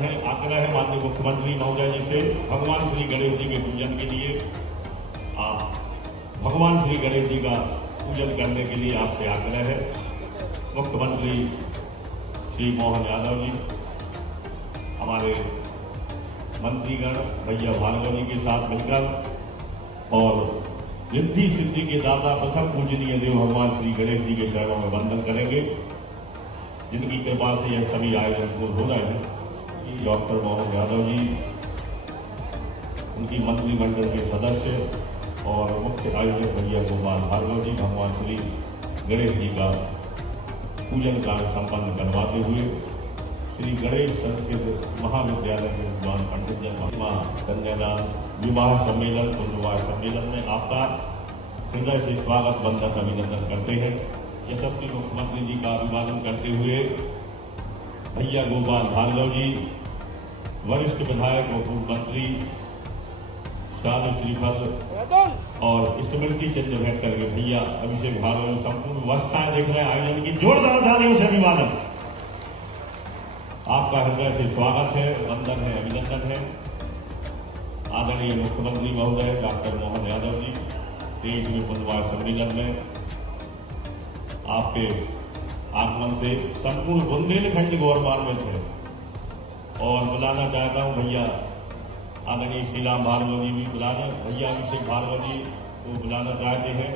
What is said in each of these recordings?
आग्रह है माननीय मुख्यमंत्री महोदय जी से भगवान श्री गणेश जी के पूजन के लिए आप भगवान श्री गणेश जी का पूजन करने के लिए आपसे आग्रह है। मुख्यमंत्री श्री मोहन यादव जी हमारे मंत्रीगण भैया भार्गव जी के साथ मिलकर और रिद्धि सिद्धि के दाता प्रथम पूजनीय देव भगवान श्री गणेश जी के चरणों में वंदन करेंगे, जिनकी कृपा से यह सभी आयोजन पूर्ण हो रहे हैं। डॉक्टर मोहन यादव जी, उनकी मंत्रिमंडल के सदस्य और मुख्य आयोजक भैया गोपाल भार्गव जी भगवान श्री गणेश जी का पूजन कार्य संपन्न करवाते हुए श्री गणेश संस्कृत महाविद्यालय के विद्वान पंडित जन महात्मा कन्यादान विवाह सम्मेलन और विवाह सम्मेलन में आपका हृदय से स्वागत वंदन अभिनंदन करते हैं। यशस्वी मुख्यमंत्री जी का अभिवादन करते हुए भैया गोपाल भार्गव जी, वरिष्ठ विधायक और पूर्व मंत्री शालू श्रीफल और स्मृति चिन्ह भेंट करके भैया अभिषेक भार्गव संपूर्ण व्यवस्थाएं देख रहे हैं आयोजन की जोरदार तालियों से अभिवादन। आपका हृदय से स्वागत है, वंदन है, अभिनंदन है। आदरणीय मुख्यमंत्री महोदय डॉक्टर मोहन यादव जी 23वें पुनर्वास सम्मेलन में आपके आगमन से संपूर्ण बुंदेलखंड गौरवान्वित है और बुलाना चाहता हूं भैया आदरणीय श्रीराम भार्गव जी भी बुलाना, भैया अभिषेक भार्गव जी को बुलाना चाहते हैं।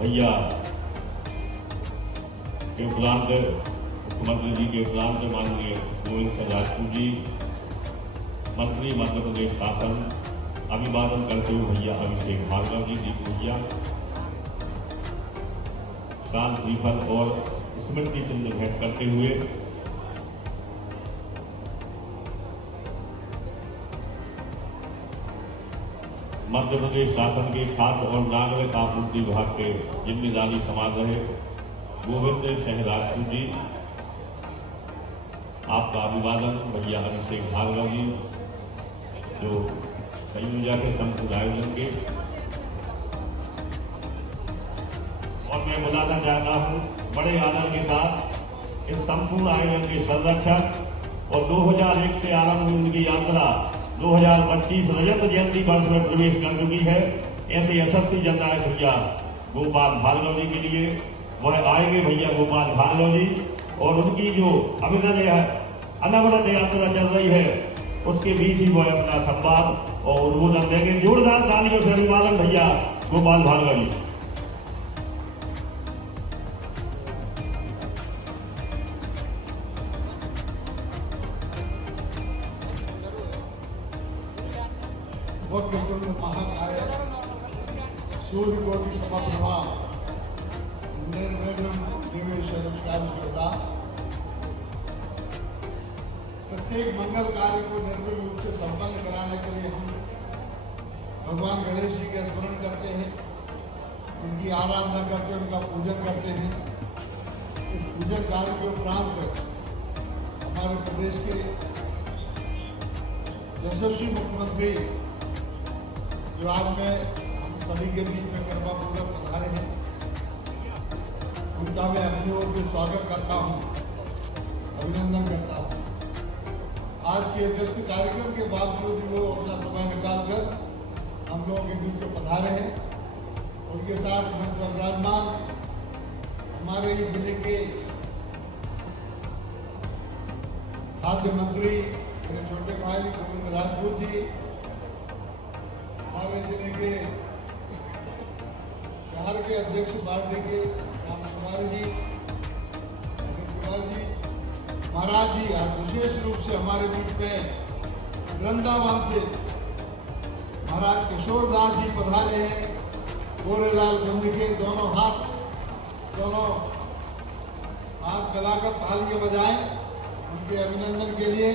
भैया के उपरांत मुख्यमंत्री जी के उपरांत माननीय गोविंद सिंह राजपूत जी मंत्री मध्य प्रदेश शासन अभिवादन करते हुए भैया अभिषेक भार्गव जी दीप भैया शान श्रीफल और स्मृति चिन्ह भेंट करते हुए मध्य प्रदेश शासन के खाद्य और नागरिक आपूर्ति विभाग के जिम्मेदारी संभाल रहे गोविंद सिंह राजपूत जी, आपका अभिवादन। भैया अभिषेक भार्गव जी जो संयोजक है संपूर्ण आयोजन के, और मैं बुलाना चाहता हूं बड़े आदर के साथ इस संपूर्ण आयोजन के संरक्षक और 2001 से आरंभ हुई उनकी यात्रा 2025 रजत जयंती वर्ष में प्रवेश कर चुकी है। ऐसे यशस्वी जननायक भैया गोपाल भार्गव जी के लिए वह आएंगे भैया गोपाल भार्गव जी, और उनकी जो अनवरत यात्रा चल रही है उसके बीच ही वह अपना संवाद और उद्बोधन देंगे। जोरदार तालियों से अभिवादन भैया गोपाल भार्गव जी। वक्रतुंड महाकाय सूर्यकोटि समप्रभा निर्विघ्नं देवेश नमस्कार। प्रत्येक मंगल कार्य को निर्विघ्न रूप से संपन्न कराने के लिए हम भगवान गणेश जी का स्मरण करते हैं, उनकी आराधना करते हैं, उनका पूजन करते हैं। इस पूजन कार्य के उपरांत हमारे प्रदेश के यशस्वी मुख्यमंत्री जो आज मैं हम सभी के बीच में गरबा पूर्वक पधारे हैं, उनका मैं अपनी ओर से स्वागत करता हूं, अभिनंदन करता हूं। आज के व्यस्त कार्यक्रम के बावजूद वो अपना समय निकालकर हम लोगों के बीच में पधारे हैं। उनके साथ विराजमान हमारे जिले के खाद्य मंत्री मेरे छोटे भाई गोविंद राजपूत जी, हमारे जिले के शहर के अध्यक्ष पार्टी के राम कुमार जी, महाराज जी, आज विशेष रूप से हमारे बीच में वृंदावन से महाराज किशोर दास जी पधारे हैं। गोरेलाल गंज के दोनों हाथ मिलाकर तालियां बजाएं उनके अभिनंदन के लिए।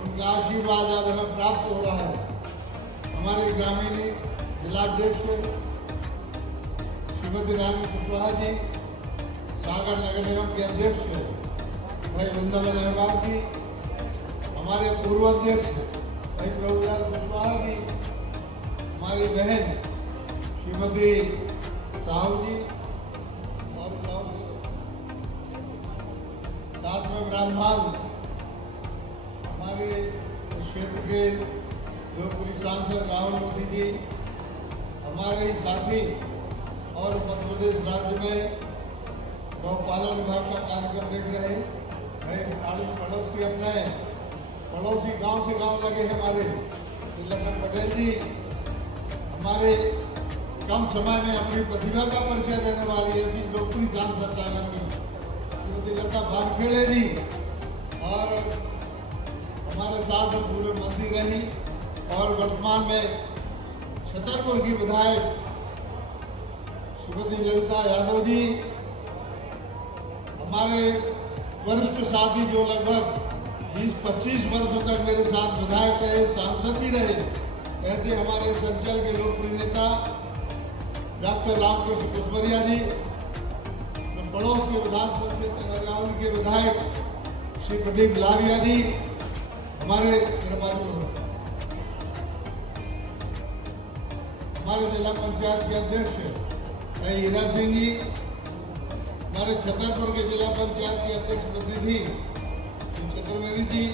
उनका आशीर्वाद आज हमें प्राप्त हो रहा है। हमारे ग्रामीण जिलाध्यक्ष श्रीमती रानी कुशवाहा जी, सागर नगर निगम के अध्यक्ष भाई वृंदावन अहवाल जी, हमारे पूर्व अध्यक्ष भाई प्रभुलाल कुशवाहा जी, हमारी बहन श्रीमती साहू जी, साथ में विराजमान हमारे क्षेत्र के लोकप्रिय सांसद राहुल मोदी जी, हमारे साथी और मध्य प्रदेश राज्य में गौपालन विभाग का कार्यक्रम देख रहे हैं। पड़ोसी गांव से गांव लगे हैं हमारे लखन पटेल जी, हमारे कम समय में अपनी प्रतिभा का परिचय देने वाली ऐसी लोकप्रिय सांसद श्रीमती लता वानखेड़े जी, और हमारे साथ पूरे मंत्री रही और वर्तमान में छतरपुर की विधायक श्रीमती ललिता यादव जी, हमारे वरिष्ठ साथी जो लगभग 20-25 वर्षों तक मेरे साथ विधायक रहे, सांसद भी रहे, ऐसे हमारे संचल के लोकप्रिय नेता डॉक्टर रामकृष्ण कुशवरिया जी, पड़ोस के विधानसभा क्षेत्र नरगांव के विधायक श्री प्रदीप लारिया जी, हमारे जिला पंचायत के अध्यक्ष हीरा सिंह जी, हमारे छतरपुर के जिला पंचायत के अध्यक्ष प्रतिनिधि चतुर्वेदी जी,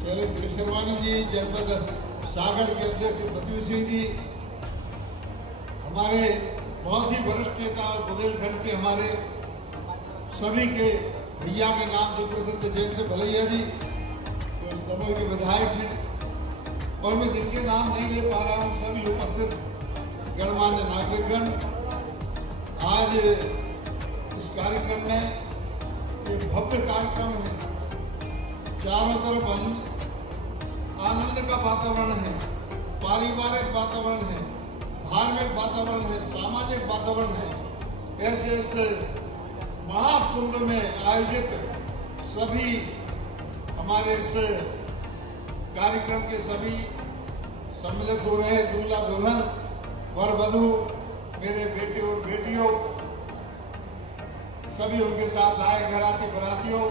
शैलेश केशरवानी जी, जनपद सागर के अध्यक्ष पृथ्वी सिंह जी, हमारे बहुत ही वरिष्ठ नेता और बुंदेलखंड के हमारे सभी के भैया के नाम से प्रसिद्ध जयंत भलैया जी, जो समूह के विधायक हैं, और मैं जिनके नाम नहीं ले पा रहा हूँ, सभी उपस्थित गणमान्य नागरिकगण, आज इस कार्यक्रम में एक भव्य कार्यक्रम है। चारों तरफ आनंद का वातावरण है, पारिवारिक वातावरण है, धार्मिक वातावरण है, सामाजिक वातावरण है। ऐसे इस महाकुंभ में आयोजित सभी हमारे इस कार्यक्रम के सभी सम्मिलित हो रहे हैं। दूल्हा दुल्हन, वर वधू, मेरे बेटे और बेटियों, सभी उनके साथ आए घराती बरातियों,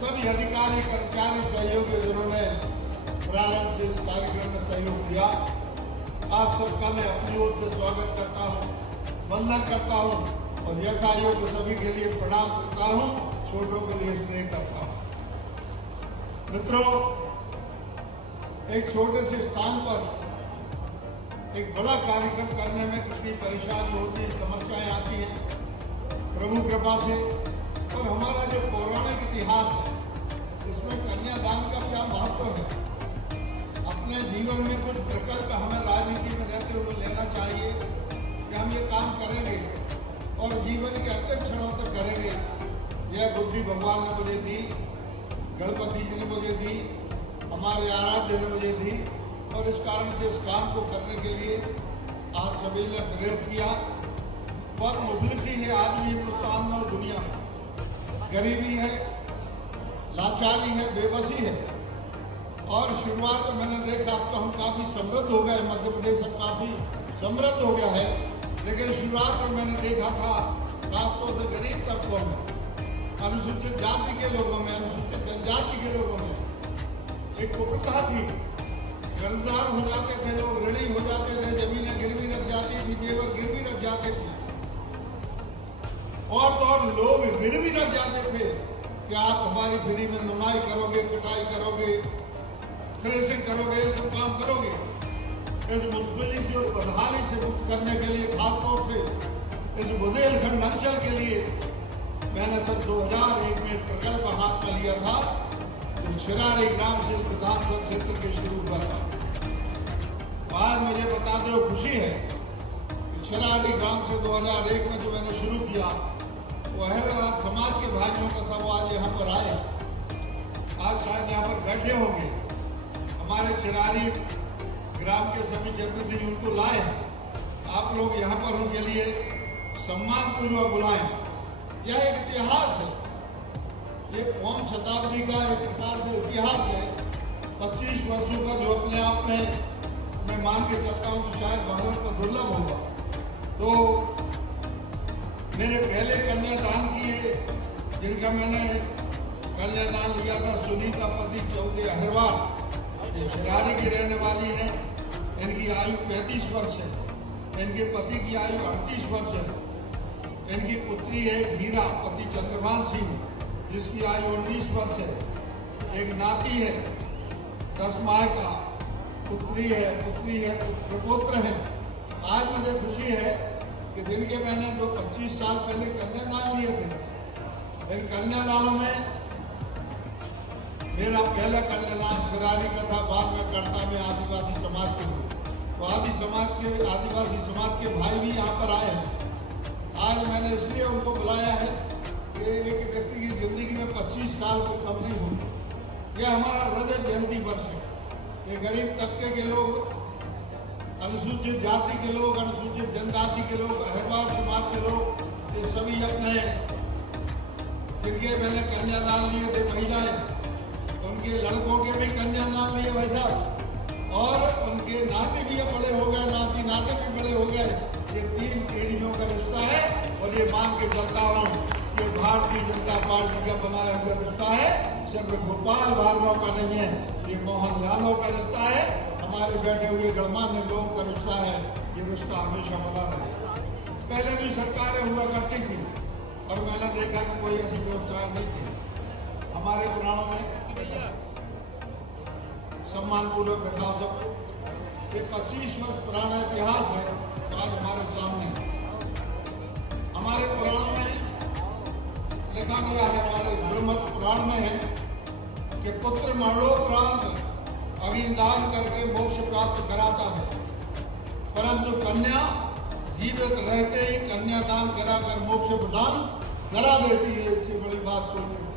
सभी अधिकारी कर्मचारी सहयोगी जिन्होंने प्रारंभ से इस कार्यक्रम में सहयोग दिया, आप सबका मैं अपनी ओर से स्वागत करता हूँ, वंदन करता हूँ और यथायोग्य सभी के लिए प्रणाम करता हूँ, छोटों के लिए स्नेह करता हूँ। मित्रों, एक छोटे से स्थान पर एक बड़ा कार्यक्रम करने में कितनी परेशानी होती है, समस्याएं आती हैं। प्रभु कृपा से और हमारा जो पौराणिक इतिहास है, इसमें कन्यादान का क्या महत्व है। अपने जीवन में कुछ प्रकल्प हमें राजनीति में रहते हुए लेना चाहिए कि हम ये काम करेंगे और जीवन के अंतिम क्षणों तक करेंगे। यह बुद्धि भगवान ने मुझे दी, गणपति जी ने मुझे दी, हमारे आराध्य ने मुझे दी, और इस कारण से इस काम को करने के लिए आप सभी ने प्रेरित किया। बहुत मुफलिसी है आज भी हिंदुस्तान में और दुनिया में, गरीबी है, लाचारी है, बेबसी है। और शुरुआत में मैंने देखा अब तो हम काफी समृद्ध हो गए, मध्य प्रदेश अब काफी समृद्ध हो गया है, लेकिन शुरुआत में मैंने देखा था खासतौर से गरीब तबकों में, अनुसूचित जाति के लोगों में, अनुसूचित जनजाति के लोगों में एक कुप्रथा थी। कर्जदार हो जाते थे लोग, ऋणी हो जाते थे, जमीनें गिरवी रख जाती थी, जेवर गिरवी रख जाते थे, और तो और लोग गिरवी रख जाते थे कि आप हमारी फ्री में नुनाई करोगे, कटाई करोगे, थ्रेसिंग करोगे, ये सब काम करोगे। इस मुश्किली से और बदहाली से मुक्त करने के लिए, खासतौर से इस बुंदेलखंड अंचल के लिए मैंने सन 2001 में प्रकल्प हाथ में लिया था, जो छिरारी ग्राम से विधानसभा क्षेत्र के शुरू हुआ था। आज मुझे बताते हुए खुशी है कि छिरारी ग्राम से 2001 में जो मैंने शुरू किया, वो अहलवाद समाज के भाइयों का था, वो आज यहाँ पर आए, आज शायद यहाँ पर बैठे होंगे। हमारे छिरारी ग्राम के सभी जनप्रतिनिधि उनको लाए, आप लोग यहाँ पर उनके लिए सम्मान पूर्वक बुलाएं। यह एक इतिहास है, ये 5 शताब्दी का एक प्रकार से इतिहास है। 25 वर्षों का जो अपने आप में मैं मान के चलता हूँ कि शायद भारत में दुर्लभ होगा। तो मेरे पहले कन्यादान किए, जिनका मैंने कन्यादान लिया था, सुनीता पति चौधरी अहिरवार, ये छिरारी की रहने वाली है। इनकी आयु 35 वर्ष है, इनके पति की आयु 38 वर्ष है। इनकी पुत्री है हीरा, पति चंद्रभान सिंह, जिसकी आयु 19 वर्ष है, एक नाती है 10 माह का, पुत्री है, प्रपोत्र है। आज मुझे खुशी है कि जिनके मैंने जो 25 साल पहले कन्यादान लिए थे, इन कन्यादानों में मेरा पहला कन्यादान सिरानी का था, बाद में करता में आदिवासी समाज के हुए। तो आदिवासी समाज के भाई भी यहाँ पर आए हैं। आज मैंने इसलिए उनको बुलाया है कि एक व्यक्ति की जिंदगी में 25 साल को कम नहीं हुई। यह हमारा रजत जयंती वर्ष है। ये गरीब तबके के लोग, अनुसूचित जाति के लोग, अनुसूचित जनजाति के लोग, अहिरवार समाज के लोग, ये सभी अपने जिनके मैंने कन्यादान लिए थे महिलाएं, उनके लड़कों के भी कन्यादान लिए भाई साहब, और उनके नाते भी बड़े हो गए, नाते भी बड़े हो गए। ये 3 पीढ़ियों का रिश्ता है और ये मांग के चलता हूँ, ये भारतीय जनता पार्टी का बनाया हुआ रिश्ता है, सिर्फ गोपाल भार्गव का नहीं है, ये मोहन यादव का रिश्ता है, हमारे बैठे हुए गणमान्य लोगों का रिश्ता है। ये रिश्ता हमेशा बना रहे। पहले भी सरकारें हुआ करती थी और मैंने देखा कि कोई ऐसी व्यवस्था नहीं थी। हमारे पुराणों में सम्मान पूर्वक बैठा सबको, ये 25 वर्ष पुराना इतिहास है आज हमारे सामने। हमारे पुराणों में लिखा गया है, हमारे ब्रह्म पुराण में है कि पुत्र मरणोपरांत अग्निदान करके मोक्ष प्राप्त कराता है, परंतु कन्या जीवित रहते ही कन्यादान कराकर मोक्ष प्रदान करा देती है। इससे बड़ी बात कोई नहीं।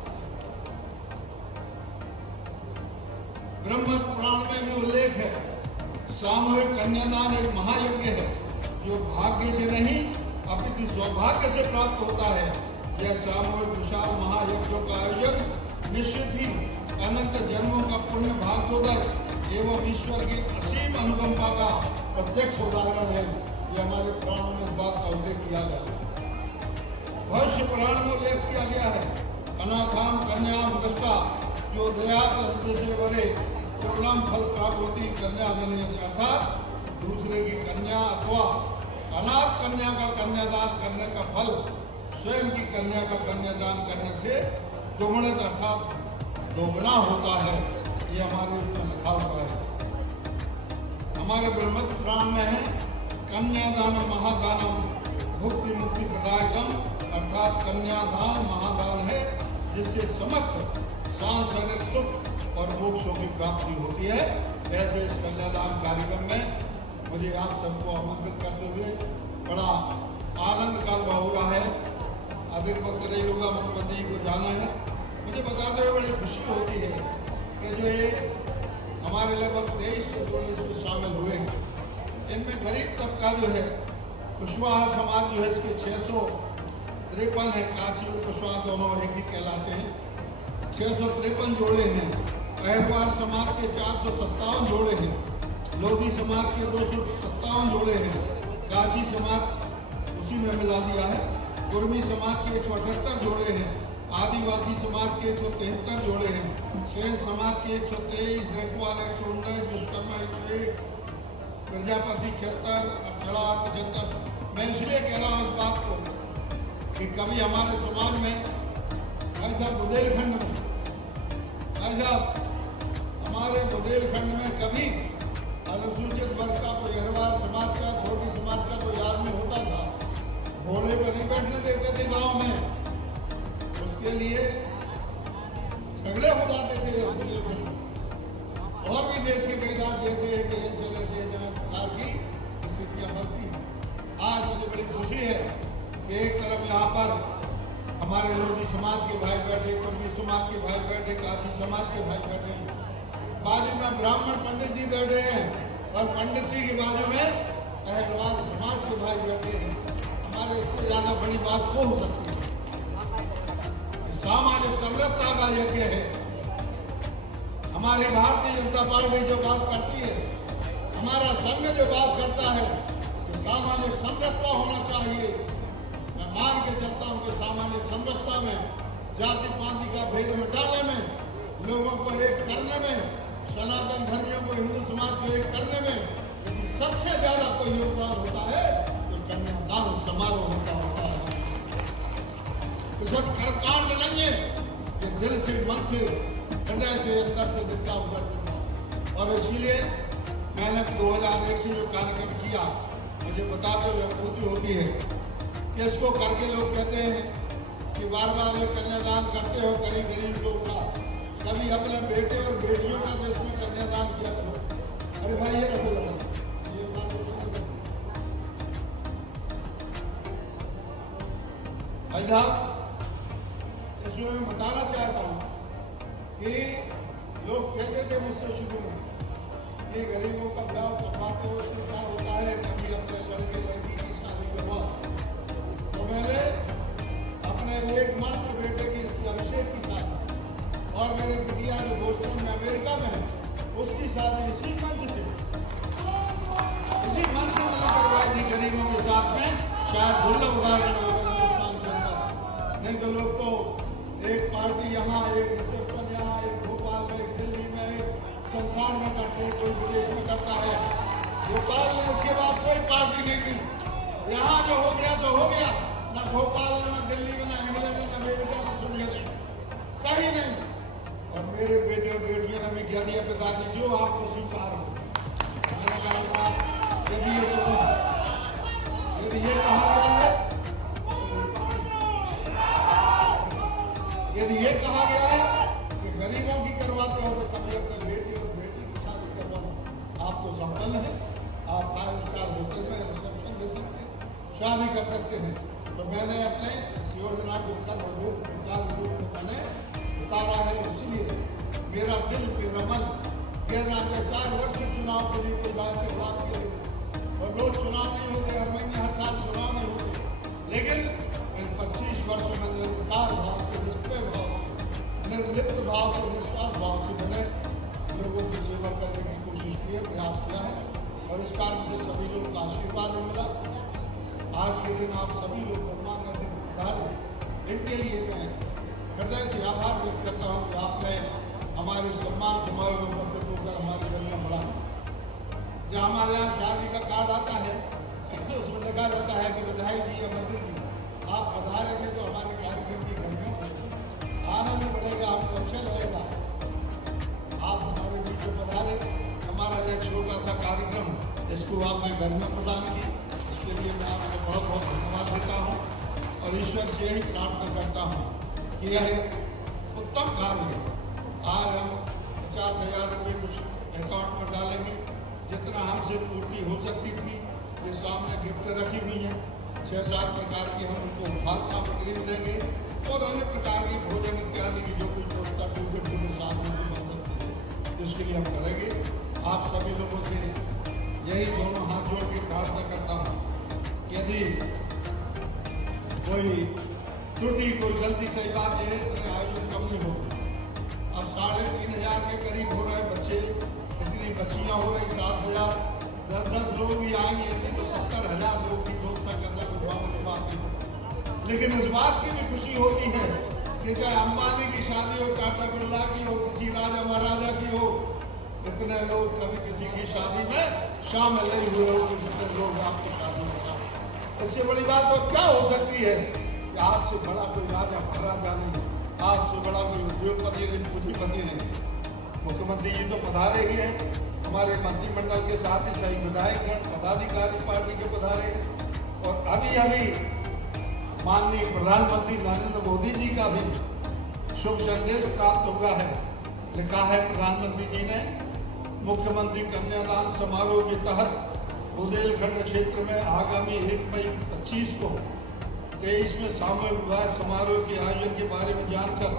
ब्रह्म पुराण में भी उल्लेख है, सामूहिक कन्यादान एक महायज्ञ है जो भाग्य से नहीं अपितु सौभाग्य से प्राप्त होता है। यह सामूहिक विशाल महायज्ञों का आयोजन निश्चित ही अनंत जन्मों का पुण्य भाग्योदय एवं ईश्वर की असीम अनुकंपा का प्रत्यक्ष उदाहरण है। यह हमारे पुराणों में इस बात का उल्लेख किया गया है। भविष्य पुराण में उल्लेख किया गया है, अनाथाम कन्याम दृष्टा जो दया से बड़े परिणाम फल प्राप्त होती कन्या देने, अर्थात दूसरे की कन्या अथवा अनाथ कन्या का कन्यादान करने का फल स्वयं की कन्या का कन्यादान करने से दुगुणित अर्थात दोगुना होता है। ये हमारे उसमें लिखा हुआ है। हमारे ब्रह्म पुराण में है, कन्यादान महादानम भुक्ति मुक्ति प्रदायकम, अर्थात कन्यादान महादान है जिससे समस्त सांसारिक सुख और मोक्षों की प्राप्ति होती है। ऐसे इस कन्यादान कार्यक्रम में मुझे आप सबको आमंत्रित करते हुए बड़ा आनंद का अनुभव हो रहा है। अधिक वक्त नहीं होगा, मुख्यमंत्री जी को जाना है। मुझे बताते हुए बड़ी खुशी होती है कि जो ये हमारे लगभग 23 लोग इसमें शामिल हुए हैं, इनमें गरीब तबका जो है, कुशवाहा समाज जो है इसके 653 है, काशी और कुशवाहा दोनों एक ही कहलाते हैं, 653 जोड़े हैं। अहिरवार समाज के 457 जोड़े हैं, लोधी समाज के 257 जोड़े हैं, काशी समाज उसी में मिला दिया है, कुर्मी समाज के 178 जोड़े हैं, आदिवासी समाज के 173 जोड़े हैं, सेन समाज के 123, रेखवाल 119, विश्वकर्मा 101, प्रजापति 76, अक्षरा 75। मैं इसलिए कह रहा हूँ इस बात को कि कभी हमारे समाज में ऐसा बुंदेलखंड में, ऐसा हमारे बुंदेलखंड में कभी अनुसूचित वर्ग का कोई अहिरवार समाज का, छोटी समाज का कोई आदमी होता था, घोड़े पर नहीं बैठने देते थे गांव में, उसके लिए झगड़े हो जाते थे। और भी देश के कई राज्य जैसे प्रकार की स्थितियां बनती। आज मुझे बड़ी खुशी है कि एक तरफ यहाँ पर हमारे लोधी समाज के भाई बैठे, कुर्मी समाज के भाई बैठे, काशी समाज के भाई बैठे, बाजू में ब्राह्मण पंडित जी बैठे हैं और पंडित जी की बाजू में अहिरवार समाज के भाई बैठे हैं। हमारे इससे ज्यादा बड़ी बात वो हो सकती है। सामाजिक समरसता का यज्ञ है। हमारी भारतीय जनता पार्टी जो बात करती है, हमारा संघ जो बात करता है, तो सामाजिक समरसता होना चाहिए। मैं मान के चलता हूँ कि सामाजिक समरसता में, जाति पाति का भेद मिटाने में, लोगों को एक करने में, सनातन धर्मियों को, हिंदू समाज को एक करने में यदि सबसे ज्यादा कोई योगदान होता है तो कन्यादान समारोह होता है। तो सब कर्मकांड नहीं है, ये दिल से, मन से, हृदय से, अंदर से दिखता हुआ चुनाव। और इसीलिए मैंने 2001 से जो कार्यक्रम किया, मुझे बताते हुए अनुभूति होती है कि इसको करके लोग कहते हैं कि बार बार ये कन्यादान करते हो गरीब लोग का, कभी अपने बेटे और बेटियों का देश में कन्यादान किया करो। अरे भाई ये कैसे लगा? ये बात भाई साहब, इसमें मैं बताना चाहता हूँ कि लोग कहते थे मुझसे शुरू में कि गरीबों का ब्याह करवाते हुए क्या होता है, कभी अपने लड़के लड़की की शादी करवा। तो मैंने अपने एकमात्र बेटे की अभिषेक की शादी और मेरी बिटिया जो बोस्टन में अमेरिका में है उसकी शादी इसी मंच से मैंने करवाई थी गरीबों के साथ में। शायद दुर्लभ उदाहरण हिंदुस्तान के अंदर, नहीं तो लोग तो एक पार्टी यहाँ, एक रिसेप्शन यहाँ, एक भोपाल में, एक दिल्ली में, एक संसार में करते, कोई विदेश में करता है। भोपाल में उसके बाद कोई पार्टी नहीं थी। यहाँ जो हो गया सो हो गया, न भोपाल में, न दिल्ली में, न इंग्लैंड में, न अमेरिका में, सुनिए कहीं नहीं। और मेरे बेटे और बेटियों ने भी कह दिया पिताजी जो आपको स्वीकार हो। मैंने कहा यदि ये कहा गया है, यदि ये कहा गया है कि गरीबों की करवाते हो तो कभी अपने बेटी और बेटी की शादी करवाना आपको संपन्न है। आप 5 स्टार होटल में रिसेप्शन दे सकते हैं, शादी कर सकते हैं। तो मैंने अपने इस योजना को रूप में मैंने उतारा है। इसलिए मेरा दिल, मेरा मन कहना है 4 वर्ष चुनाव के लिए कोई बात के और रोज चुनाव नहीं होते, हर महीने हर साल चुनाव नहीं होते, लेकिन इन 25 वर्षों में निर्विकार भाव से, निष्ठे भाव से, निर्लिप्त भाव से, निस्वार्थ भाव से मैंने लोगों की सेवा करने की कोशिश की है, प्रयास किया है। और इस कारण से सभी लोगों का आशीर्वाद मिला। आज के दिन आप सभी लोग सम्मान इनके लिए मैं हृदय से आभार व्यक्त करता हूँ कि आपने हमारे सम्मान समारोह में उपस्थित होकर हमारे घर में बढ़ा। जब हमारे यहाँ शादी का कार्ड आता है तो उसमें लिखा रहता है कि बधाई दी या मंदिर दी, आप पधारेंगे तो हमारे कार्यक्रम की घंटियों आनंद बढ़ेगा, आपको अच्छा लगेगा। आप हमारे बीच में पधारे, हमारा यह छोटा सा कार्यक्रम इसको आपने घर में प्रदान की, इसके लिए मैं आपको बहुत बहुत धन्यवाद देता हूँ और ईश्वर से ही प्रार्थना करता हूँ कि यह उत्तम कार्य है। आज हम 50,000 रुपये कुछ अकाउंट में डालेंगे, जितना हमसे पूर्ति हो सकती थी। ये सामने गिफ्ट रखी हुई है, 6-7 प्रकार की हम उनको फल सामग्री देंगे और अन्य प्रकार की भोजन इत्यादि की जो कुछ व्यवस्था पूरे सामने बन सकती है, इसके लिए हम करेंगे। आप सभी लोगों से यही दोनों हाथ जोड़ के प्रार्थना करता हूँ कि यदि कोई त्रुटि, कोई गलती सही बात है तो आयोजन कम नहीं होगी। अब 3,500 के करीब हो रहे बच्चे, इतनी बच्चियां हो रही, 7,000, 10 लोग भी आएंगे, ऐसे तो 70,000 लोग की व्यवस्था करना कोई बहुत बात नहीं। लेकिन इस बात की भी खुशी होती है कि चाहे अंबानी की शादी हो, टाटा बिरला की हो, किसी राजा महाराजा की हो, इतने लोग कभी किसी की शादी में शामिल नहीं हुए हो, जितने लोग आपकी शादी में शामिल। इससे बड़ी बात तो क्या हो सकती है कि आपसे बड़ा कोई राजा महाराजा नहीं, आपसे बड़ा कोई उद्योगपति नहीं, पूंजीपति नहीं। मुख्यमंत्री जी तो पधारे ही हैं, हमारे मंत्रिमंडल के साथ ही सही विधायकगण, पदाधिकारी पार्टी के पधारे, और अभी माननीय प्रधानमंत्री नरेंद्र मोदी जी का भी शुभ संदेश प्राप्त हुआ है। लिखा है प्रधानमंत्री जी ने, मुख्यमंत्री कन्यादान समारोह के तहत बुंदेलखंड क्षेत्र में आगामी 1 मई 25 को 23 में सामूहिक विवाह समारोह के आयोजन के बारे में जानकर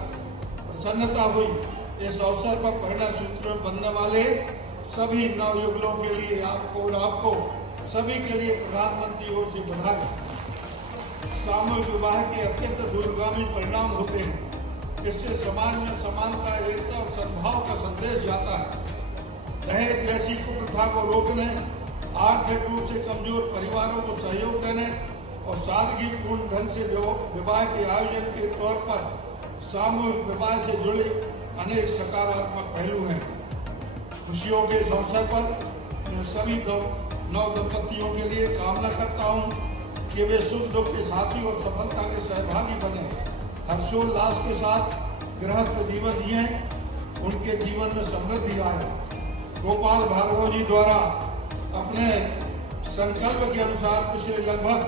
प्रसन्नता हुई। इस अवसर पर परिणय सूत्र में बनने वाले सभी नवयुगलों के लिए आपको और आपको सभी के लिए प्रधानमंत्री ओर से बधाई। सामूहिक विवाह के अत्यंत दूरगामी परिणाम होते हैं। इससे समाज में समानता, एकता और सद्भाव का संदेश जाता है। दहेज जैसी कुप्रथा को रोकने, आर्थिक रूप से कमजोर परिवारों को सहयोग देने और सादगीपूर्ण ढंग से विवाह के आयोजन के तौर पर सामूहिक विवाह से जुड़े अनेक सकारात्मक पहलू हैं। खुशियों के इस अवसर पर मैं सभी नव दंपतियों के लिए कामना करता हूं कि वे सुख दुख के साथी और सफलता के सहभागी बने। हर्षोल्लास के साथ गृहस्थ जीवन जिए, उनके जीवन में समृद्धि आए। गोपाल भार्गव जी द्वारा अपने संकल्प के अनुसार पिछले लगभग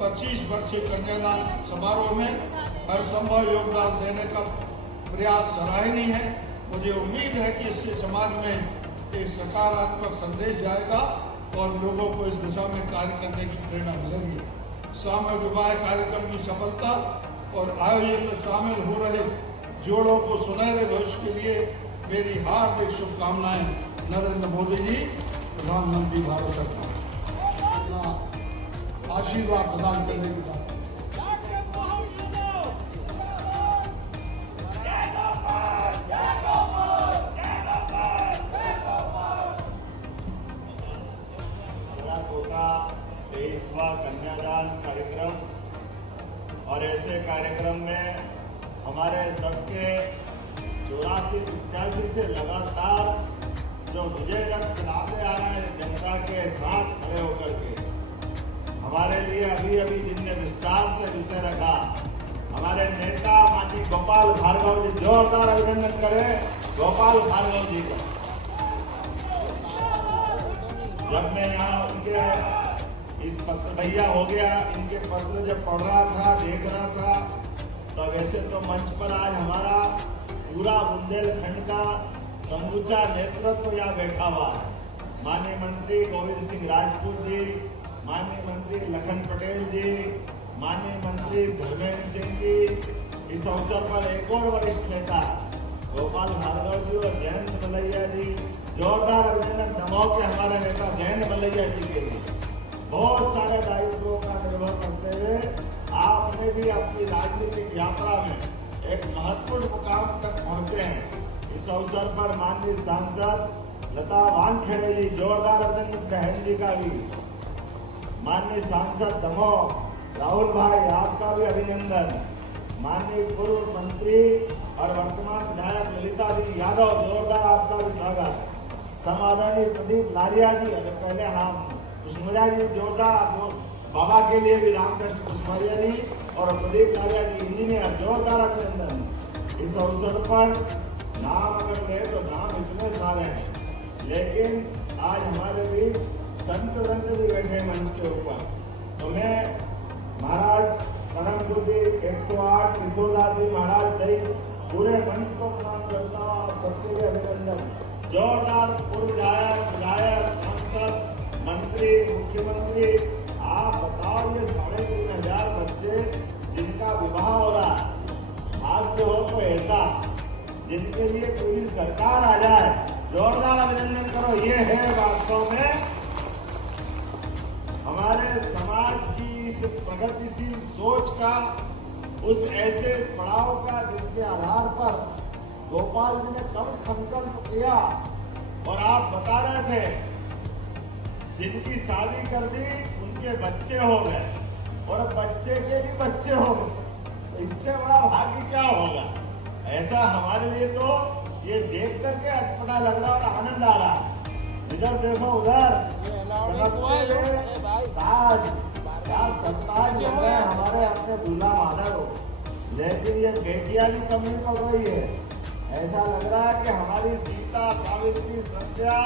25 वर्ष से कन्यादान समारोह में हर संभव योगदान देने का प्रयास सराहनीय है। मुझे उम्मीद है कि इससे समाज में एक सकारात्मक संदेश जाएगा और लोगों को इस दिशा में कार्य करने की प्रेरणा मिलेगी। सामूहिक विवाह कार्यक्रम की सफलता और आयोजन में शामिल हो रहे जोड़ों को सुनहरे भविष्य के लिए मेरी हार्दिक शुभकामनाएं। नरेंद्र मोदी जी, प्रधानमंत्री भारत सरकार, आशीर्वाद प्रदान करने की बात। कन्यादान कार्यक्रम और ऐसे कार्यक्रम में हमारे सबके 84-85 से लगातार जो विजय रथ चलाते आ रहे हैं जनता के साथ खड़े होकर के, हमारे लिए अभी अभी जिनने विस्तार से विषय रखा, हमारे नेता माननीय गोपाल भार्गव जी, जोरदार अभिनंदन करें गोपाल भार्गव जी का। जब मैं यहाँ उनके इस पत्र भैया हो गया, इनके पत्र जब पढ़ रहा था, देख रहा था, तो वैसे तो मंच पर आज हमारा पूरा बुंदेलखंड का समूचा नेतृत्व यहाँ बैठा हुआ है। माननीय मंत्री गोविंद सिंह राजपूत जी, माननीय मंत्री लखन पटेल जी, माननीय मंत्री धर्मेंद्र सिंह जी, इस अवसर पर एक और वरिष्ठ नेता गोपाल भार्गव जी और जयंत मलैया जी, जोरदार अभिनंदन दमोह के हमारे नेता जयंत मलैया जी के लिए। बहुत सारे दायित्वों का निर्वहन करते हुए आपने भी अपनी राजनीतिक यात्रा में एक महत्वपूर्ण मुकाम तक पहुंचे हैं। इस अवसर पर माननीय सांसद लता वानखेड़े जी, जोरदार अभिनंदन बहन जी का भी, माननीय सांसद दमोह राहुल भाई, आपका भी अभिनंदन, माननीय पूर्व मंत्री और वर्तमान विधायक ललिता जी यादव, जोरदार आपका भी स्वागत, समादरणीय प्रदीप लारिया जी, पहले हम कुसमरिया जी, जोरदार बाबा के लिए भी रामकृष्ण कुसमरिया जी और प्रदीप लारिया जी इंजीनियर, जोरदार अभिनंदन। इस अवसर पर नाम अगर ले तो नाम इतने सारे हैं, लेकिन आज हमारे बीच संत भी बैठे मंच के ऊपर, तो मैं महाराज परम पूज्य 108 किशोरदास जी महाराज सहित पूरे मंच को प्रणाम करता हूँ। आप सबके लिए अभिनंदन। जोरदार पूर्व विधायक, सांसद, मंत्री, मुख्यमंत्री, आप बताओ ये 3,500 बच्चे जिनका विवाह हो रहा है, भाग्य हो तो ऐसा जिनके लिए पूरी सरकार आ जाए, जोरदार अभिनंदन करो। ये है वास्तव में हमारे समाज की इस प्रगतिशील सोच का, उस ऐसे पड़ाव का जिसके आधार पर गोपाल जी ने कब संकल्प किया। और आप बता रहे थे जिनकी शादी कर दी उनके बच्चे हो गए और बच्चे के भी बच्चे हो गए, तो इससे बड़ा भाग्य क्या होगा। ऐसा हमारे लिए तो ये देख करके अटपटा लग रहा और आनंद आ रहा। इधर देखो, उधर ताज क्या सरताज जो है हमारे अपने दूल्हा माधव, लेकिन ये बेटियां भी कम नहीं पड़ रही है। ऐसा लग रहा है कि हमारी सीता, सावित्री, सत्या,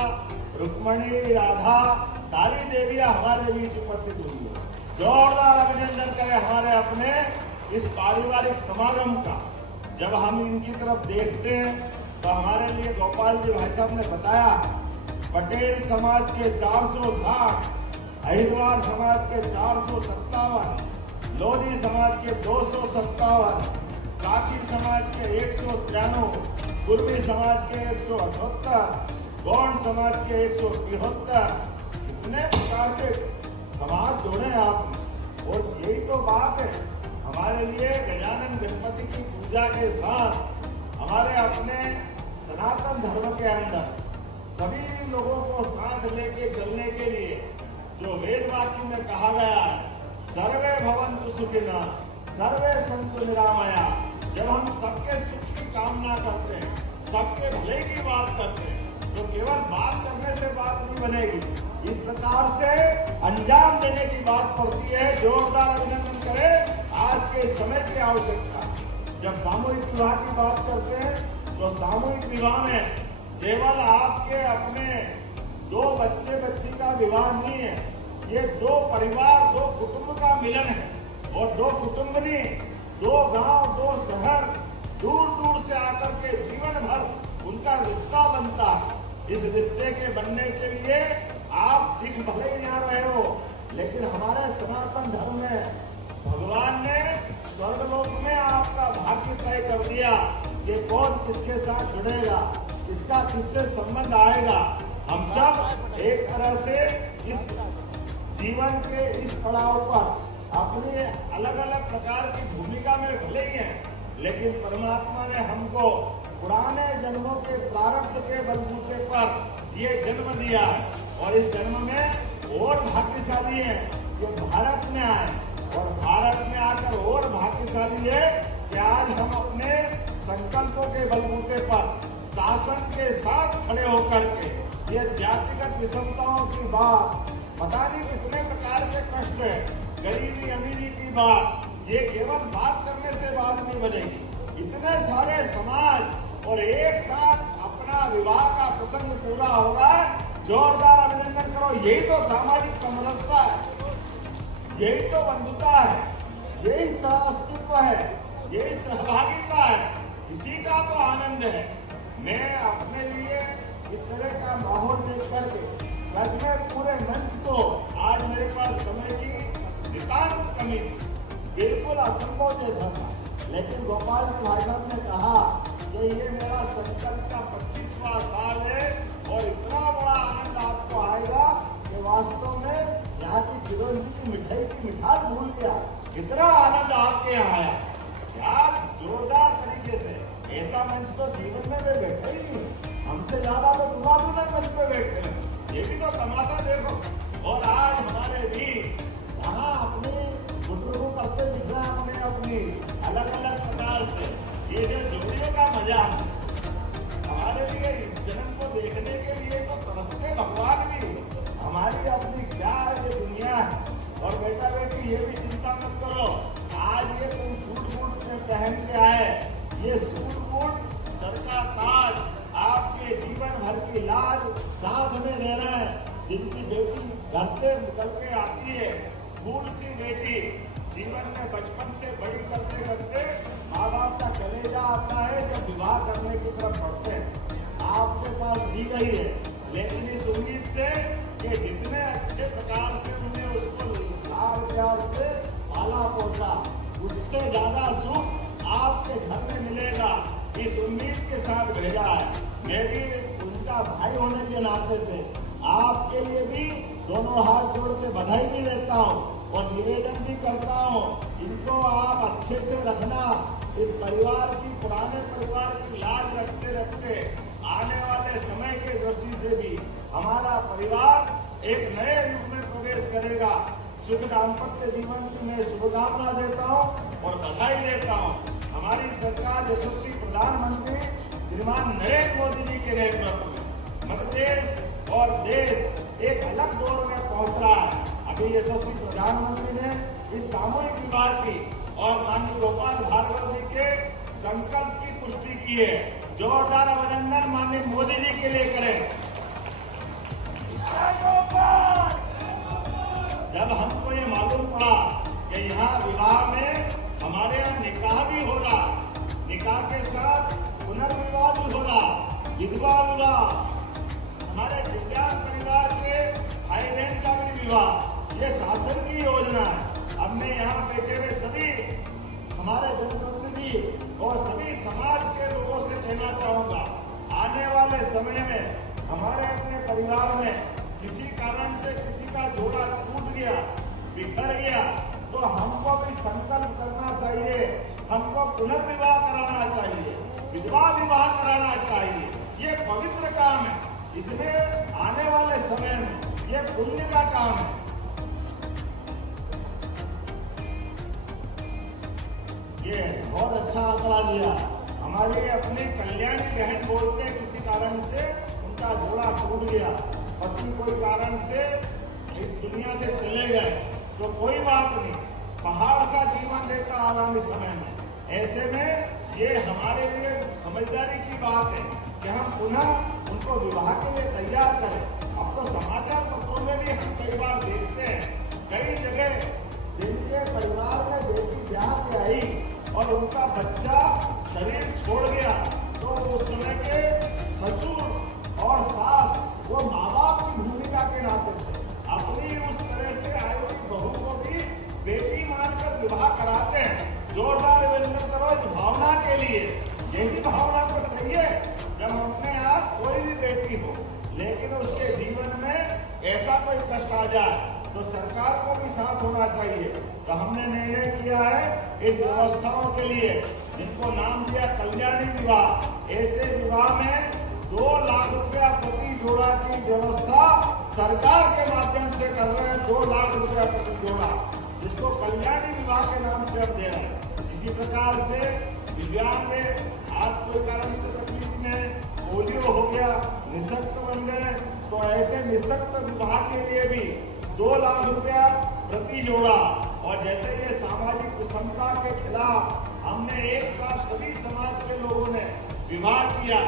रुक्मणी, राधा, सारी देवियां हमारे बीच उपस्थित हुई है। जोरदार अभिनंदन करें हमारे अपने इस पारिवारिक समागम का। जब हम इनकी तरफ देखते हैं तो हमारे लिए गोपाल जी भाई साहब ने बताया, पटेल समाज के 460, अहिरवार समाज के 457, लोधी समाज के 257, काशी समाज के 193, कुर्मी समाज के 178, गौड़ समाज के 173, इतने प्रकार के समाज जोड़े आप। और यही तो बात है हमारे लिए। गजानन गणपति की पूजा के साथ हमारे अपने सनातन धर्म के अंदर सभी लोगों को साथ लेके चलने के लिए जो वेद वाक्य में कहा गया है, सर्वे भवन्तु सुखिनः, सर्वे सन्तु निरामया। जब हम सबके सुख की कामना करते हैं, सबके भले की बात करते हैं, तो केवल बात करने से बात नहीं बनेगी, इस प्रकार से अंजाम देने की बात पड़ती है। जोरदार अभिनंदन करें आज के समय की आवश्यकता। जब सामूहिक विवाह की बात करते हैं तो सामूहिक विवाह में केवल आपके अपने दो बच्चे बच्ची का विवाह नहीं है, ये दो परिवार दो कुटुंब का मिलन है। और दो कुटुंब नहीं, दो गांव दो शहर दूर दूर से आकर के जीवन भर उनका रिश्ता बनता है। इस रिश्ते के बनने के लिए आप दिख भले ही यहाँ रहे हो, लेकिन हमारे सनातन धर्म में भगवान ने स्वर्गलोक में आपका भाग्य तय कर दिया कि कौन किसके साथ जुड़ेगा, किसका किससे संबंध आएगा। हम सब एक तरह से इस जीवन के इस पड़ाव पर अपनी अलग अलग प्रकार की भूमिका में भले ही हैं, लेकिन परमात्मा ने हमको पुराने जन्मों के प्रारब्ध के बलबूते पर ये जन्म दिया है और इस जन्म में और भाग्यशाली है जो भारत में आए और भारत में आकर और भाग्यशाली है कि आज हम अपने संकल्पों के बलबूते पर शासन के साथ खड़े होकर के ये जातिगत विषमताओं की बात, पता नहीं कितने प्रकार के कष्ट है, गरीबी अमीरी की बात, ये केवल बात करने से बात नहीं बनेगी। इतने सारे समाज और एक साथ अपना विवाह का प्रसंग पूरा होगा, जोरदार अभिनंदन करो। यही तो सामाजिक समरसता है, यही तो बंधुता है, यही सहअस्तित्व है, यही सहभागिता है, इसी का तो आनंद है। मैं अपने लिए इस तरह का माहौल देख करके सच में पूरे मंच को आज मेरे पास समय की नितांत कमी थी, बिल्कुल असंभव जैसा था, लेकिन गोपाल जी भाई साहब ने कहा कि ये मेरा संकल्प का 25वां साल है और इतना बड़ा आनंद आपको आएगा कि वास्तव में यहाँ की चिरौंजी की मिठाई की मिठास भूल गया, इतना आनंद आपके यहाँ आया। यार जोरदार तरीके से ऐसा मंच तो जीवन में वे बैठे ही नहीं, हमसे ज्यादा तो तुम्हारे में मंच पे बैठे हैं, ये भी तो तमाशा देखो। और आज हमारे भी यहाँ अपनी बुजुर्गों करते दिख रहा है, हमने अपनी अलग अलग प्रकार से ये जो जोड़ियों का मजा है हमारे लिए इस जन्म को देखने के लिए तो तरसते भगवान भी, हमारी अपनी क्या ये दुनिया है। और बेटा बेटी ये भी चिंता मत करो, आज ये तुम सूट बूट में पहन के आए, ये सूट बूट सर का ताज आपके जीवन भर की लाज साथ में रह रहे हैं। जिनकी बेटी घर से निकल के आती है, बूढ़ सी बेटी जीवन में बचपन से बड़ी करते करते माँ बाप का कलेजा आता है जब विवाह करने की तरफ बढ़ते हैं। आपके पास दी गई है, लेकिन इस उम्मीद से कि जितने अच्छे प्रकार से उन्हें उसको लाड़ प्यार से पाला पोसा, उससे ज्यादा सुख आपके घर में मिलेगा, इस उम्मीद के साथ भेजा है। मैं भी उनका भाई होने के नाते से आपके लिए भी दोनों हाथ जोड़ के बधाई भी देता हूँ और निवेदन भी करता हूँ, इनको आप अच्छे से रखना। इस परिवार की, पुराने परिवार की लाज रखते रखते आने वाले समय के दृष्टि से भी हमारा परिवार एक नए युग में प्रवेश करेगा। सुख दाम्पत्य जीवन की मैं शुभकामना देता हूँ और बधाई देता हूँ। हमारी सरकार यशस्वी प्रधानमंत्री श्रीमान नरेंद्र मोदी जी के नेतृत्व में मध्य प्रदेश और देश एक अलग दौर में पहुंच रहा है। अभी यशस्वी प्रधानमंत्री ने इस सामूहिक विवाह की और माननीय गोपाल भार्गव जी के संकल्प की पुष्टि की है। जोरदार अभिनंदन माननीय मोदी जी के लिए करें। जब हमको ये मालूम पड़ा कि यहाँ विवाह में हमारे यहाँ निकाह भी हो रहा, निकाह के साथ पुनर्विवाह भी हो रहा, विधवा विवाह, हमारे दिव्यांग परिवार के भाई बहन का भी विवाह, ये शासन की योजना है। अब मैं यहाँ बैठे हुए सभी हमारे जनप्रतिनिधि और सभी समाज के लोगों से कहना चाहूंगा, आने वाले समय में हमारे अपने परिवार में किसी कारण से किसी का जोड़ा टूट गया, बिखर गया, तो हमको भी संकल्प करना चाहिए, हमको पुनर्विवाह कराना चाहिए, विधवा विवाह कराना चाहिए। ये पवित्र काम है, इसमें आने वाले समय में ये पुण्य का काम है। ये बहुत अच्छा आंकड़ा दिया। हमारे अपने कल्याणी बहन बोलते किसी कारण से उनका जोड़ा टूट गया, पति कोई कारण से इस दुनिया से चले गए, तो कोई बात नहीं, पहाड़ सा जीवन देता आगामी समय में। ऐसे में ये हमारे लिए समझदारी की बात है कि हम पुनः उनको विवाह के लिए तैयार करें। अब तो समाचार पत्रों में भी हम कई बार देखते हैं, कई जगह जिनके परिवार में बेटी ब्याह के आई और उनका बच्चा शरीर छोड़ गया, तो उस समय के ससुर और सास वो माँ बाप की भूमिका के नाते से अपनी उस तरह से आई हुई बहू को भी बेटी मानकर विवाह कराते हैं। जोरदार अभिनंदन करो इस भावना के लिए। यही भावना को चाहिए जब अपने आप कोई भी बेटी हो, लेकिन उसके जीवन में ऐसा कोई कष्ट आ जाए तो सरकार को भी साथ होना चाहिए। तो हमने निर्णय किया है इन व्यवस्थाओं के लिए, जिनको नाम दिया कल्याणी विवाह, ऐसे विवाह में 2 लाख रुपया प्रति जोड़ा की व्यवस्था सरकार के माध्यम से कर रहे हैं। 2 लाख रुपया प्रति जोड़ा, जिसको कल्याणी विवाह के नाम से हम दे रहे हैं। इसी प्रकार से दिव्यांग आज कोई कारण से तकलीफ में पोलियो हो गया, निःशक्त बन गए, तो ऐसे निःशक्त विवाह के लिए भी 2 लाख रुपया प्रति जोड़ा। और जैसे ये सामाजिक विषमता के खिलाफ हमने एक साथ सभी समाज के लोगों ने विवाह किया,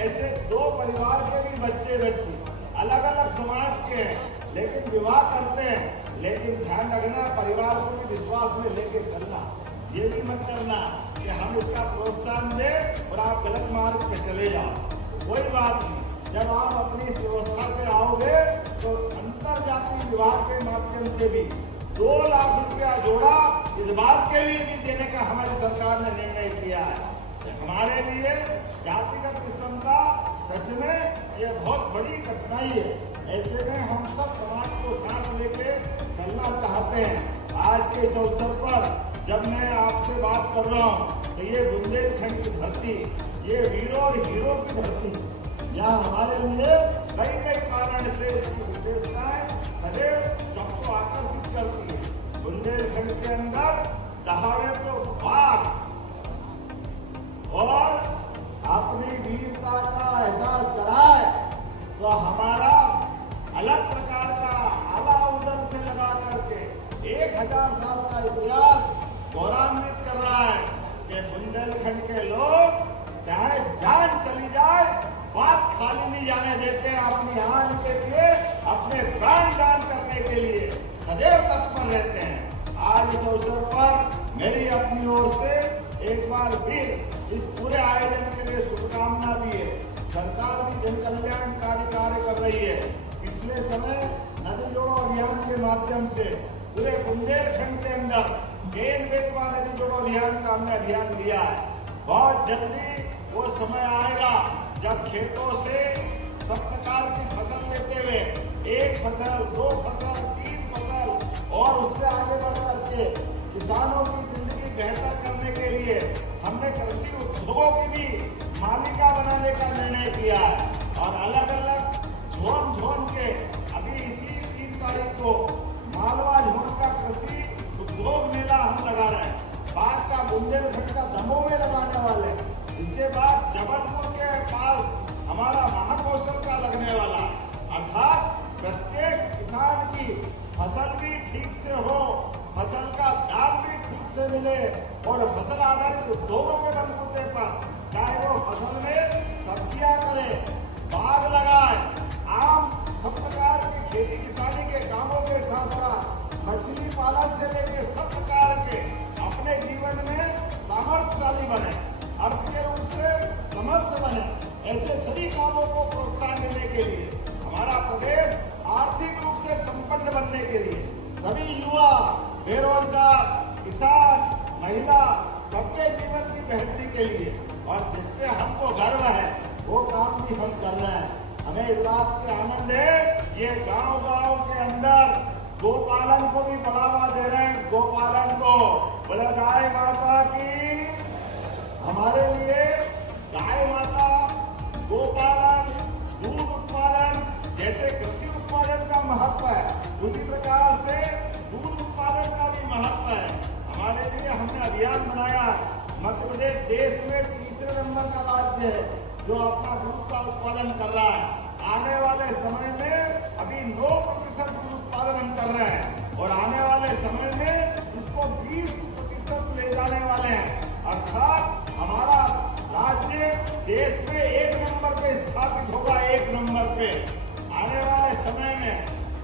ऐसे 2 परिवार के भी बच्चे बच्ची अलग अलग समाज के हैं, लेकिन विवाह करते हैं। लेकिन ध्यान रखना, परिवार को भी विश्वास में लेके चलना, ये भी मत करना कि हम इसका प्रोत्साहन दें और आप गलत मार्ग पे चले जाओ। कोई बात नहीं, जब आप अपनी इस व्यवस्था पे आओगे तो अंतर जातीय विवाह के माध्यम से भी 2 लाख रुपया जोड़ा इस बात के लिए भी देने का हमारी सरकार ने निर्णय किया है। हमारे लिए जातिगत विषमता सच में ये बहुत बड़ी कठिनाई है। ऐसे में हम सब समाज को साथ लेके चलना चाहते हैं। आज के इस अवसर पर जब मैं आपसे बात कर रहा हूँ तो ये बुंदेलखंड की धरती, ये वीरों और हीरो की धरती, यहाँ हमारे लिए कई कारण से इसकी विशेषताएं सदैव सबको आकर्षित करती है। बुंदेलखंड के अंदर दहाड़े तो बाघ और अपनी वीरता का एहसास कराए तो हमारा अलग प्रकार का आला उदर से लगा करके 1000 साल का इतिहास गौरवान्वित कर रहा है कि बुंदेलखंड के लोग चाहे जान चली जाए बात खाली नहीं जाने देते, अपनी आन के लिए अपने प्राण दान करने के लिए सदैव तत्पर रहते हैं। आज इस अवसर पर मेरी अपनी ओर से एक बार फिर इस पूरे आयोजन के लिए शुभकामना दी है। सरकार भी जन कल्याणकारी कार्य कर रही है। पिछले समय नदी जोड़ो अभियान के माध्यम से पूरे बुंदेलखंड के अंदर केन बेतवा नदी जोड़ो अभियान का हमने अभियान लिया है। बहुत जल्दी वो समय आएगा जब खेतों से सब प्रकार की फसल लेते हुए 1 फसल, 2 फसल, 3 फसल और उससे आगे बढ़ करके किसानों की जिंदगी बेहतर करने के लिए हमने कृषि उद्योगों की भी मालिका बनाने का निर्णय किया है। और अलग अलग झोन के अभी इसी 3 तारीख को मालवा झोन का कृषि उद्योग मेला हम लगा रहे हैं। बाद का बुंदेलखंड का दमोह में लगाने वाले, इसके बाद जबलपुर के पास हमारा महाकौशल का लगने वाला, अर्थात प्रत्येक किसान की फसल भी ठीक से हो, फसल का दाम भी ठीक से मिले और फसल आधारित उद्योगों के बलबूते पर चाहे वो फसल में सब्जियां करे, बाग लगाए, आम सब प्रकार की खेती किसानी के कामों के साथ साथ मछली पालन से लेकर सब प्रकार के अपने जीवन में सामर्थ्यशाली बने, अर्थ के रूप से समर्थ बने, ऐसे सभी कामों को प्रोत्साहन देने के लिए हमारा प्रदेश आर्थिक रूप से संपन्न बनने के लिए सभी युवा, बेरोजगार, किसान, महिला सबके जीवन की बेहतरी के लिए और जिसपे हमको गर्व है वो काम भी हम कर रहे हैं। हमें इस बात के आनंद है, ये गांव-गांव के अंदर गोपालन को भी बढ़ावा दे रहे हैं। गोपालन को बोले गाय माता की, हमारे लिए गाय माता, गोपालन, दूध उत्पादन जैसे कृषि उत्पादन का महत्व है, उसी प्रकार से दूध उत्पादन का भी महत्व है। हमारे लिए हमने अभियान बनाया। मध्य प्रदेश देश में 3रे नंबर का राज्य है जो अपना दूध का उत्पादन कर रहा है। आने वाले समय में अभी 9% दूध उत्पादन हम कर रहे हैं और आने वाले समय में इसको 20% ले जाने वाले हैं। अर्थात हमारा राज्य देश में 1 नंबर पे स्थापित होगा, 1 नंबर पे। आने वाले समय में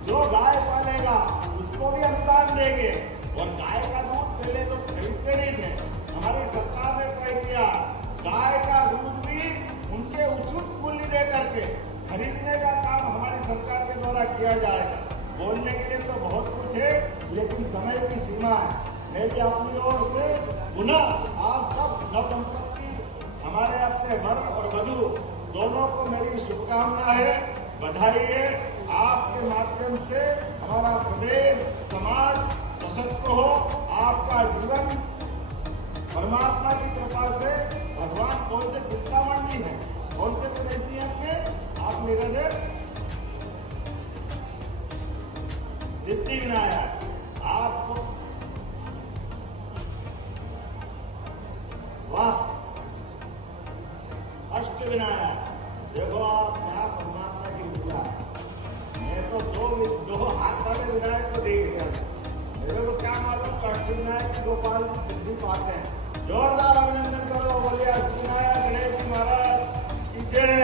जो गाय पालेगा उसको भी अनुदान देंगे। और गाय का दूध पहले तो खरीदते नहीं थे, हमारी सरकार ने तय किया गाय का दूध भी उनके उचित मूल्य दे करके खरीदने का काम हमारी सरकार के द्वारा किया जाएगा। बोलने के लिए तो बहुत कुछ है, लेकिन समय की सीमा है। मैं भी अपनी ओर से पुनः आप सब नवदंपति हमारे अपने वर और वधू दोनों को मेरी शुभकामना है, बधाई है। आपके माध्यम से हमारा प्रदेश समाज सशक्त हो, आपका जीवन परमात्मा की कृपा से भगवान कौन से चिंतामणि है, कौन से गणेश जी आपके, आप निरंजन सिद्धि विनायक, आपको वाह अष्ट विनायक। देखो आप क्या परमात्मा की लीला है। मैं तो दो हाथ वाले विनायक को देख रहा हूं, मेरे को क्या मालूम अष्ट विनायक गोपाल जी सिद्धि पाते हैं। जोरदार अभिनंदन करो, बोलिए अष्ट विनायक गणेश जी महाराज की जय।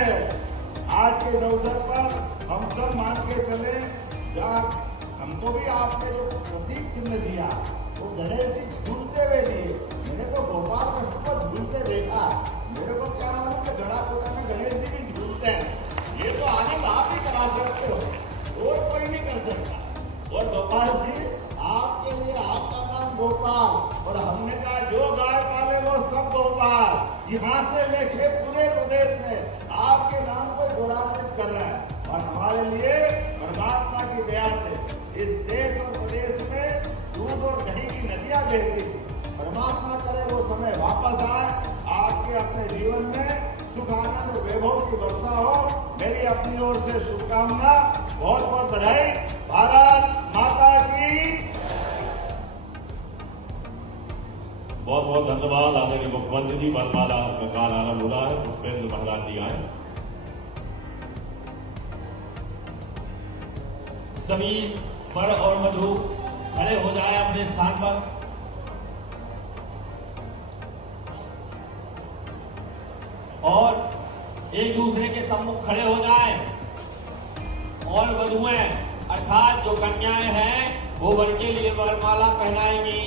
आज के इस अवसर पर हम सब मान के चले, जहाँ हमको भी आपने जो प्रतीक चिन्ह दिया वो गणेश जी झूलते हुए दिए। मैंने तो गोपाल कृष्ण को झूलते देखा, मेरे को क्या मालूम कि गड़ा कोटा में गणेश जी भी झूलते हैं। ये तो आनंद आप ही करा सकते हो, और कोई नहीं कर सकता। और गोपाल जी आपके लिए आपका नाम गोपाल, और हमने कहा जो गाय पाले वो सब गोपाल। यहाँ से लेके पूरे प्रदेश में आपके नाम को गौरवान्वित कर रहा है। और हमारे लिए परमात्मा की दया से इस देश और प्रदेश में दूध और दही की नदियां बहती थी। परमात्मा करे वो समय वापस आए, आपके अपने जीवन में सुख आनंद और वैभव की वर्षा हो। मेरी अपनी ओर से शुभकामना, बहुत बहुत बधाई। भारत माता की बहुत बहुत धन्यवाद। आदरणीय मुख्यमंत्री जी, वरमाला का काल आरंभ हो रहा है। पुष्पेंद्र महाराज जी आए। सभी वर और वधू खड़े हो जाए अपने स्थान पर। और एक दूसरे के सम्मुख खड़े हो जाए। और वधुएं अर्थात जो कन्याएं हैं वो वर के लिए वरमाला पहनाएंगी।